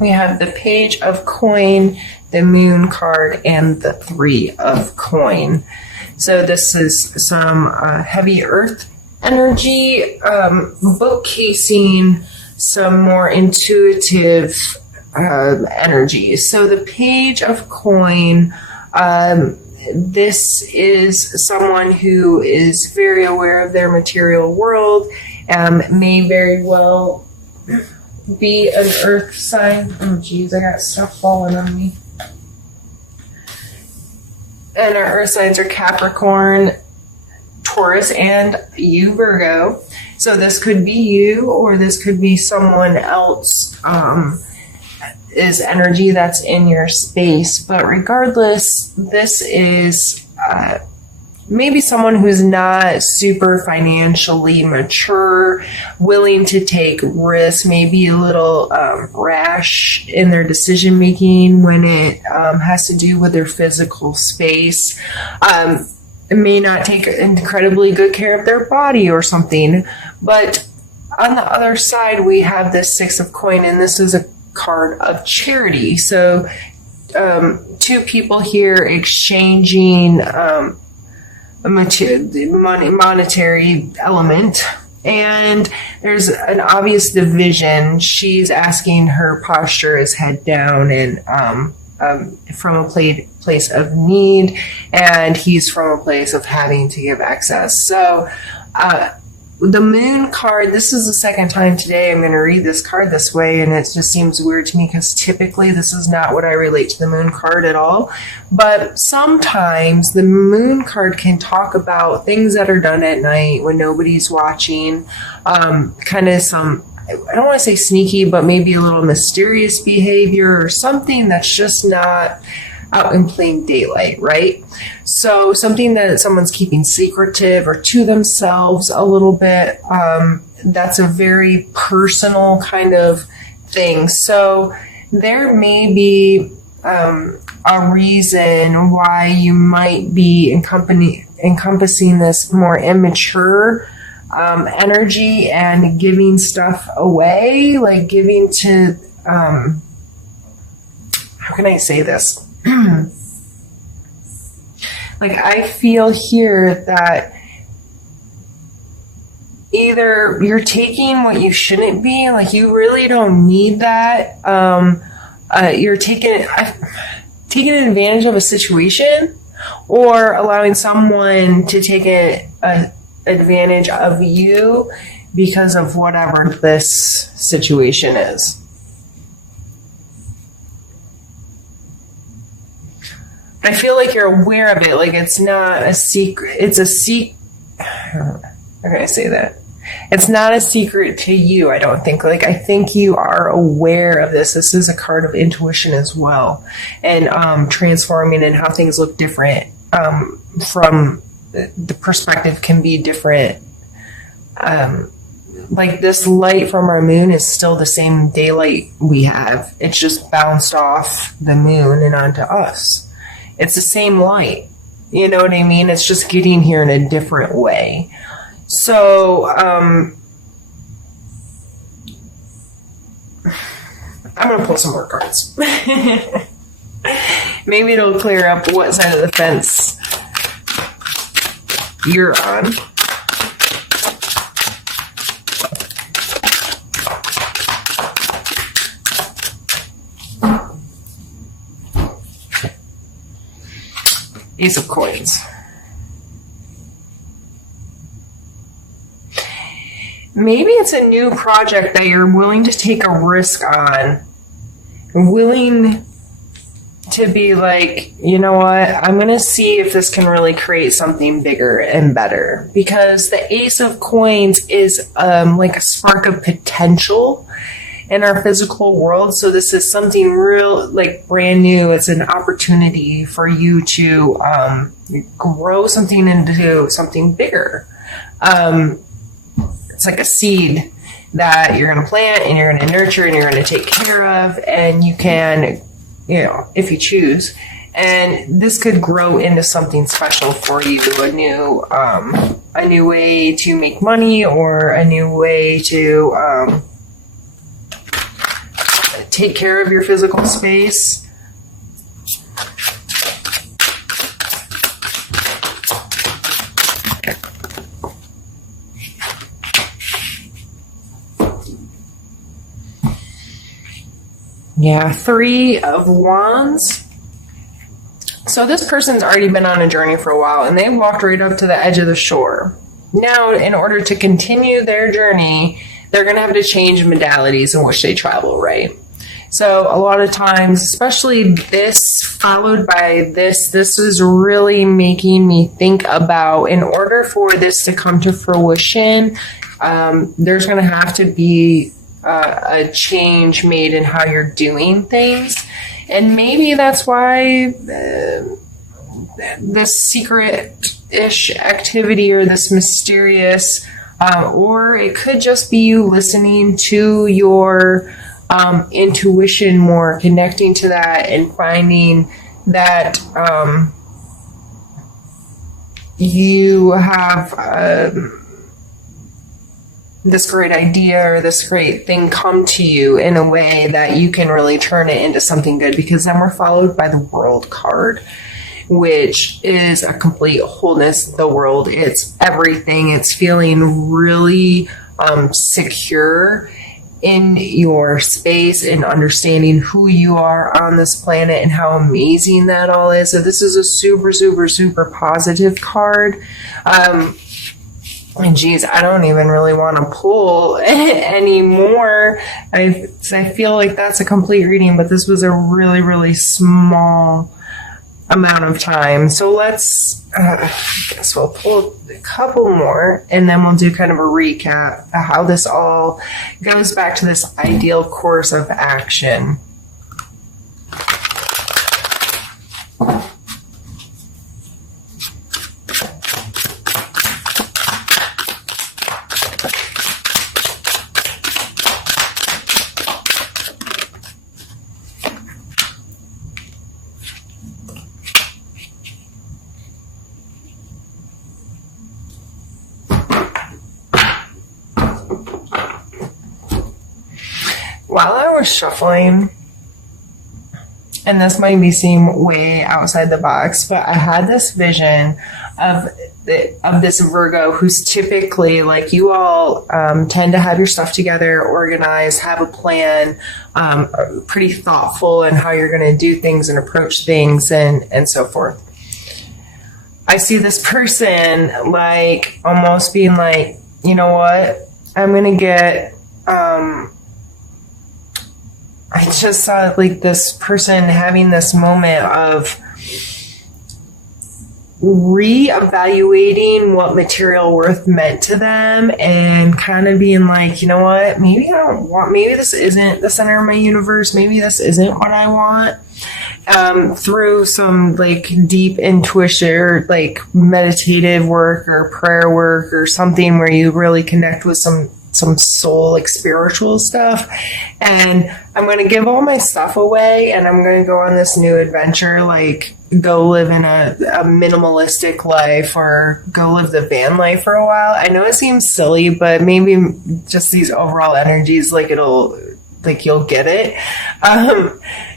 We have the Page of Coin, the Moon card, and the Three of Coin. So this is some heavy earth energy, book casing, some more intuitive energy. So the Page of Coin, this is someone who is very aware of their material world, may very well be an earth sign. Oh geez, I got stuff falling on me. And our earth signs are Capricorn, Taurus, and you, Virgo. So this could be you, or this could be someone else, is energy that's in your space. But regardless, this is maybe someone who's not super financially mature, willing to take risks, maybe a little rash in their decision making when it has to do with their physical space. May not take incredibly good care of their body or something. But on the other side, we have this Six of Coin, and this is a card of charity. So two people here exchanging a monetary element, and there's an obvious division. She's asking, her posture is head down and from a place of need, and he's from a place of having to give excess. So the Moon card, this is the second time today I'm going to read this card this way, and it just seems weird to me because typically this is not what I relate to the Moon card at all. But sometimes the Moon card can talk about things that are done at night when nobody's watching, kind of some, I don't want to say sneaky, but maybe a little mysterious behavior or something that's just not out in plain daylight, right? So something that someone's keeping secretive or to themselves a little bit, that's a very personal kind of thing. So there may be a reason why you might be encompassing this more immature energy and giving stuff away, like giving to, how can I say this? Like, I feel here that either you're taking what you shouldn't be, like you really don't need that. You're taking advantage of a situation, or allowing someone to take advantage of you because of whatever this situation is. I feel like you're aware of it. Like, it's not a secret. It's a secret. How can I say that? It's not a secret to you, I don't think. Like, I think you are aware of this. This is a card of intuition as well. And transforming and how things look different from the perspective can be different. Like, this light from our moon is still the same daylight we have. It's just bounced off the moon and onto us. It's the same light. You know what I mean? It's just getting here in a different way. So, I'm going to pull some more cards. Maybe it'll clear up what side of the fence you're on. Ace of Coins. Maybe it's a new project that you're willing to take a risk on. Willing to be like, you know what, I'm going to see if this can really create something bigger and better. Because the Ace of Coins is like a spark of potential in our physical world. So this is something real, like brand new. It's an opportunity for you to grow something into something bigger. It's like a seed that you're going to plant and you're going to nurture and you're going to take care of, and you can, you know, if you choose. And this could grow into something special for you, a new way to make money, or a new way to take care of your physical space. Yeah, 3 of Wands. So this person's already been on a journey for a while, and they walked right up to the edge of the shore. Now, in order to continue their journey, they're going to have to change modalities in which they travel, right? So a lot of times, especially this followed by this is really making me think about, in order for this to come to fruition, there's going to have to be a change made in how you're doing things. And maybe that's why this secret-ish activity or this mysterious, or it could just be you listening to your intuition more, connecting to that and finding that you have this great idea or this great thing come to you in a way that you can really turn it into something good, because then we're followed by the World card, which is a complete wholeness. The world, it's everything. It's feeling really secure in your space and understanding who you are on this planet and how amazing that all is. So this is a super, super, super positive card. And geez, I don't even really want to pull anymore. I feel like that's a complete reading, but this was a really, really small amount of time. So let's, I guess we'll pull a couple more, and then we'll do kind of a recap of how this all goes back to this ideal course of action. While I was shuffling, and this might be seem way outside the box, but I had this vision of this Virgo who's typically, like you all, tend to have your stuff together, organized, have a plan, pretty thoughtful in how you're going to do things and approach things and so forth. I see this person like almost being like, you know what, I'm going to get... I just saw like this person having this moment of reevaluating what material worth meant to them and kind of being like, you know what, maybe this isn't the center of my universe. Maybe this isn't what I want. Through some like deep intuition or like meditative work or prayer work or something where you really connect with some soul, like spiritual stuff. And I'm going to give all my stuff away and I'm going to go on this new adventure, like go live in a minimalistic life or go live the van life for a while. I know it seems silly, but maybe just these overall energies, like you'll get it.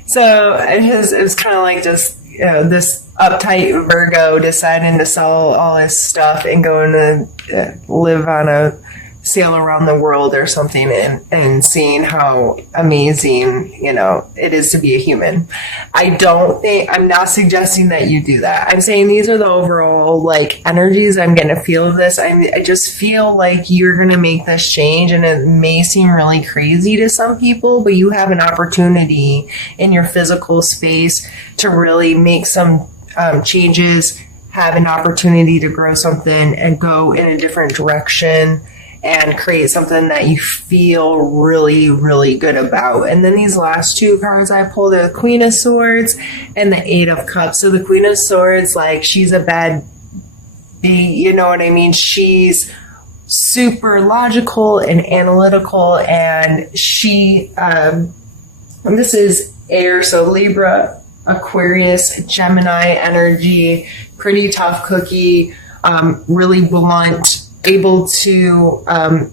So it was kind of like just, you know, this uptight Virgo deciding to sell all his stuff and going to live on a sail around the world or something and seeing how amazing, you know, it is to be a human. I'm not suggesting that you do that. I'm saying these are the overall like energies I'm going to feel of this. I just feel like you're going to make this change, and it may seem really crazy to some people, but you have an opportunity in your physical space to really make some changes, have an opportunity to grow something and go in a different direction and create something that you feel really, really good about. And then these last two cards I pulled are the Queen of Swords and the Eight of Cups. So the Queen of Swords, like, she's a bad bee, you know what I mean? She's super logical and analytical, and she, this is air, so Libra, Aquarius, Gemini energy, pretty tough cookie, really blunt, able to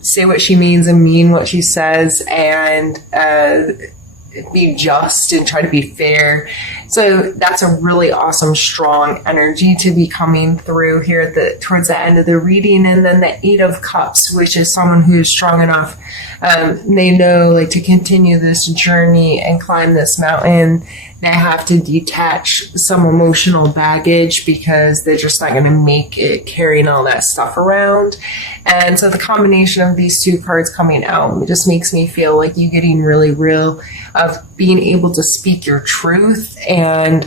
say what she means and mean what she says, and be just and try to be fair. So that's a really awesome, strong energy to be coming through here towards the end of the reading. And then the Eight of Cups, which is someone who's strong enough. They know, like, to continue this journey and climb this mountain, they have to detach some emotional baggage because they're just not going to make it carrying all that stuff around. And so the combination of these two cards coming out just makes me feel like you getting really real, of being able to speak your truth and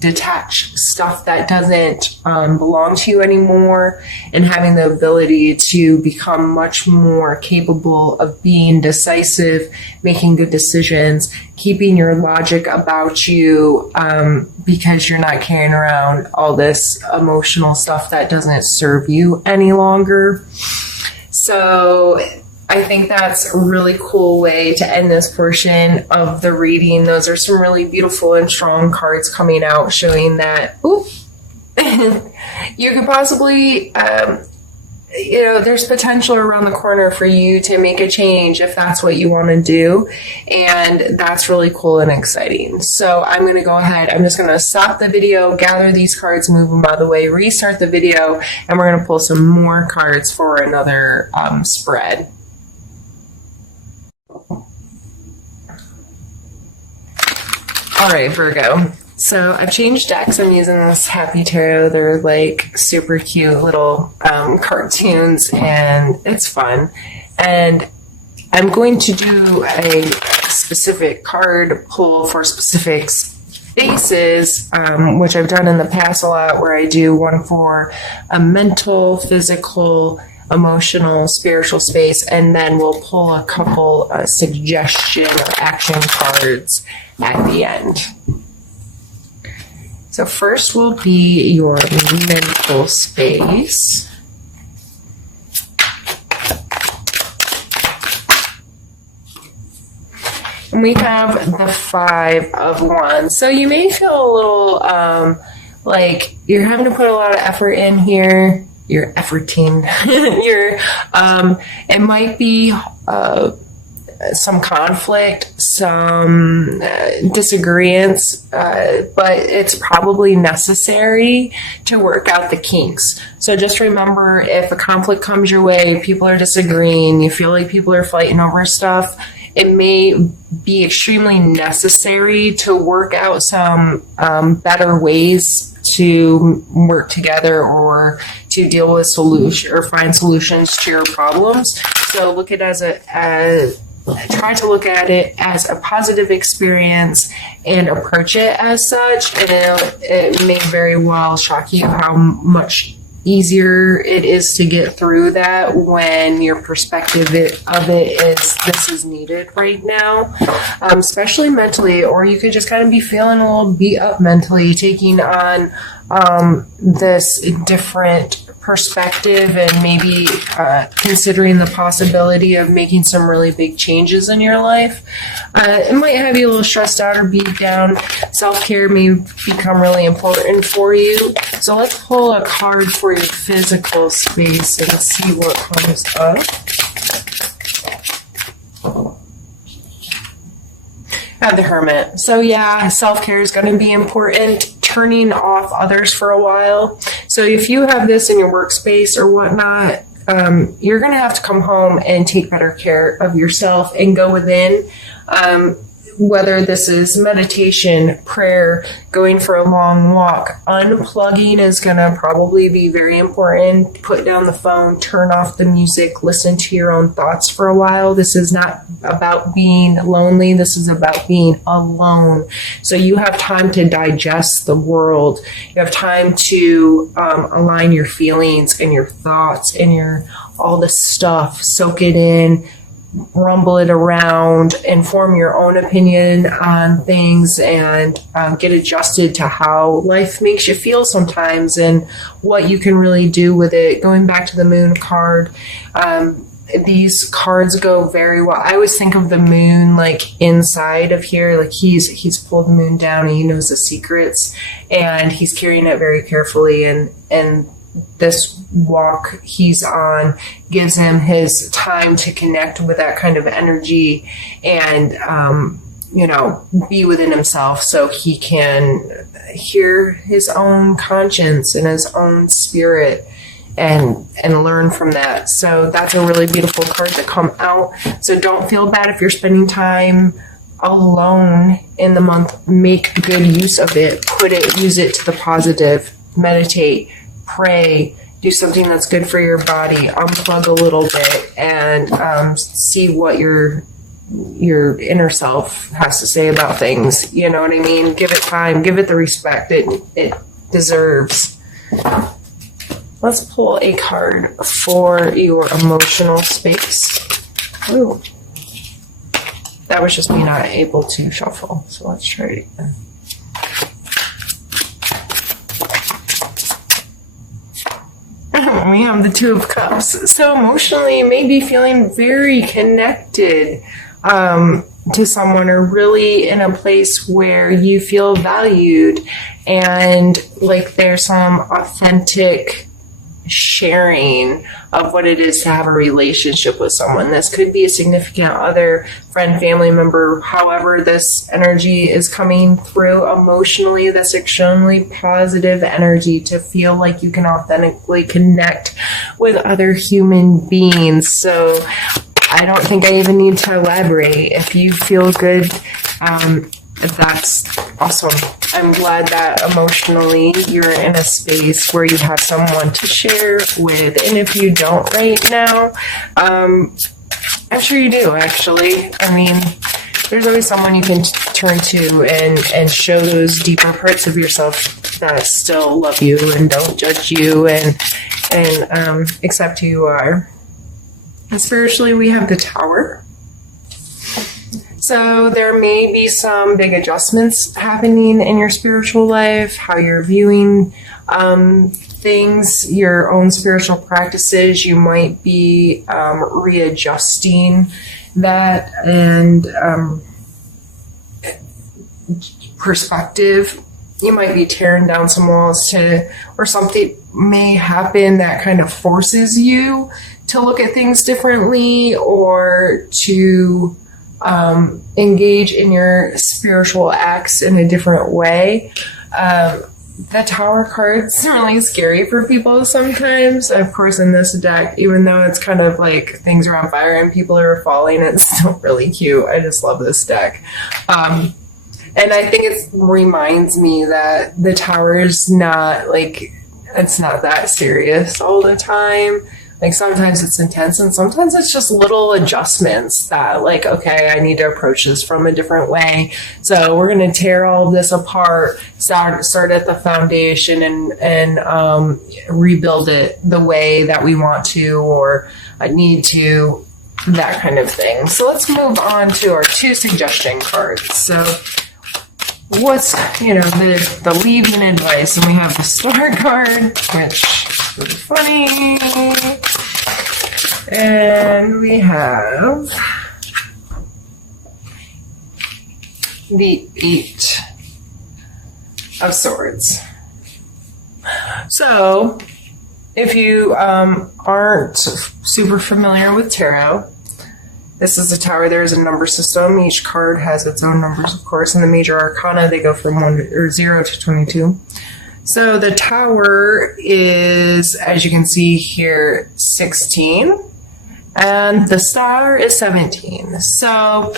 detach stuff that doesn't belong to you anymore, and having the ability to become much more capable of being decisive, making good decisions, keeping your logic about you, because you're not carrying around all this emotional stuff that doesn't serve you any longer. So I think that's a really cool way to end this portion of the reading. Those are some really beautiful and strong cards coming out, showing that you could possibly, there's potential around the corner for you to make a change if that's what you want to do. And that's really cool and exciting. So I'm going to go ahead. I'm just going to stop the video, gather these cards, move them out of the way, restart the video, and we're going to pull some more cards for another spread. All right, Virgo. So I've changed decks. I'm using this Happy Tarot. They're like super cute little cartoons, and it's fun. And I'm going to do a specific card pull for specific spaces, which I've done in the past a lot, where I do one for a mental, physical, emotional, spiritual space, and then we'll pull a couple suggestion or action cards at the end. So first will be your mental space. And we have the Five of Wands. So you may feel a little like you're having to put a lot of effort in here. You're efforting. It might be some conflict, some disagreements, but it's probably necessary to work out the kinks. So just remember, if a conflict comes your way, people are disagreeing, you feel like people are fighting over stuff, it may be extremely necessary to work out some better ways to work together or to deal with solution or find solutions to your problems. So look at it as try to look at it as a positive experience and approach it as such. And it may very well shock you how much easier it is to get through that when your perspective of it is this is needed right now, especially mentally. Or you could just kind of be feeling a little beat up mentally, taking on this different perspective and maybe considering the possibility of making some really big changes in your life. It might have you a little stressed out or beat down. Self-care may become really important for you. So let's pull a card for your physical space and see what comes up. The Hermit. So yeah, self-care is going to be important. Turning off others for a while. So if you have this in your workspace or whatnot, you're going to have to come home and take better care of yourself and go within. Whether this is meditation, prayer, going for a long walk, unplugging is going to probably be very important. Put down the phone, turn off the music, listen to your own thoughts for a while. This is not about being lonely. This is about being alone. So you have time to digest the world. You have time to align your feelings and your thoughts and all this stuff, soak it in, rumble it around, and form your own opinion on things, and get adjusted to how life makes you feel sometimes and what you can really do with it. Going back to the Moon card, these cards go very well. I always think of the moon like inside of here, like he's pulled the moon down and he knows the secrets and he's carrying it very carefully, and this walk he's on gives him his time to connect with that kind of energy and be within himself so he can hear his own conscience and his own spirit and learn from that. So that's a really beautiful card to come out. So don't feel bad if you're spending time alone in the month. Make good use of it. Use it to the positive. Meditate, pray, do something that's good for your body, unplug a little bit, and see what your inner self has to say about things. You know what I mean? Give it time, give it the respect it deserves. Let's pull a card for your emotional space. Ooh. That was just me not able to shuffle. So let's try it again. We have the Two of Cups. So emotionally, you may be feeling very connected to someone, or really in a place where you feel valued and like there's some authentic sharing of what it is to have a relationship with someone. This could be a significant other, friend, family member, however this energy is coming through emotionally. That's extremely positive energy to feel like you can authentically connect with other human beings. So I don't think I even need to elaborate. If you feel good, that's awesome. I'm glad that emotionally you're in a space where you have someone to share with. And if you don't right now, I'm sure you do, actually. I mean, there's always someone you can turn to and show those deeper parts of yourself that still love you and don't judge you and accept who you are. And spiritually, we have the Tower. So there may be some big adjustments happening in your spiritual life, how you're viewing things, your own spiritual practices. You might be readjusting that and perspective. You might be tearing down some walls or something may happen that kind of forces you to look at things differently or to engage in your spiritual acts in a different way. The Tower card's really scary for people sometimes. Of course, in this deck, even though it's kind of like things are on fire and people are falling, it's still really cute. I just love this deck. And I think it reminds me that the Tower is not like, it's not that serious all the time. Like sometimes it's intense and sometimes it's just little adjustments that like, okay, I need to approach this from a different way. So we're going to tear all of this apart, start at the foundation and rebuild it the way that we want to or need to, that kind of thing. So let's move on to our 2 suggestion cards. So what's, the leave-in advice? And we have the Star card, which is funny. And we have the 8 of Swords. So if you aren't super familiar with tarot, this is a tower. There is a number system. Each card has its own numbers, of course. In the major arcana, they go from 0 to 22. So the Tower is, as you can see here, 16. And the Star is 17. So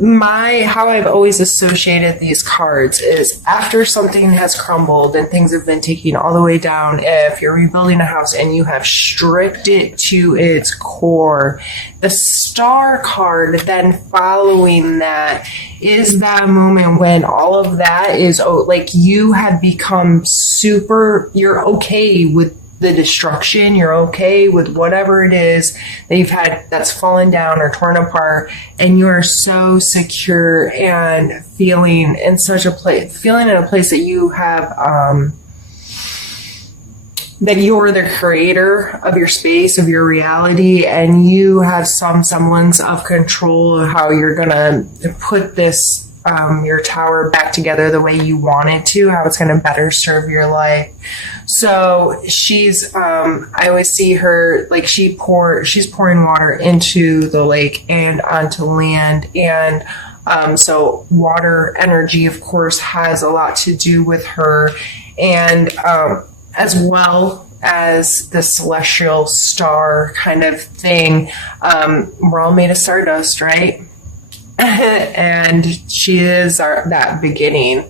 how I've always associated these cards is after something has crumbled and things have been taken all the way down, if you're rebuilding a house and you have stripped it to its core, the Star card then following that is that moment when all of that is like you have become you're okay with the destruction, you're okay with whatever it is that you've had that's fallen down or torn apart, and you are so secure and feeling in a place that you have that you're the creator of your space, of your reality, and you have some semblance of control of how you're gonna put this your tower back together the way you want it to, how it's going to better serve your life. So she's, I always see her like she's pouring water into the lake and onto land, and So water energy, of course, has a lot to do with her, and as well as the celestial star kind of thing. We're all made of stardust, right? And she is that beginning.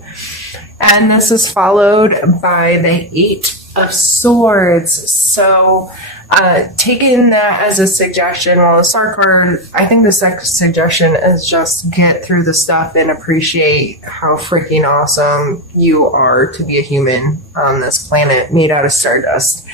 And this is followed by the Eight of Swords. So taking that as a suggestion, well, the Star card, I think the suggestion is just get through the stuff and appreciate how freaking awesome you are to be a human on this planet made out of stardust.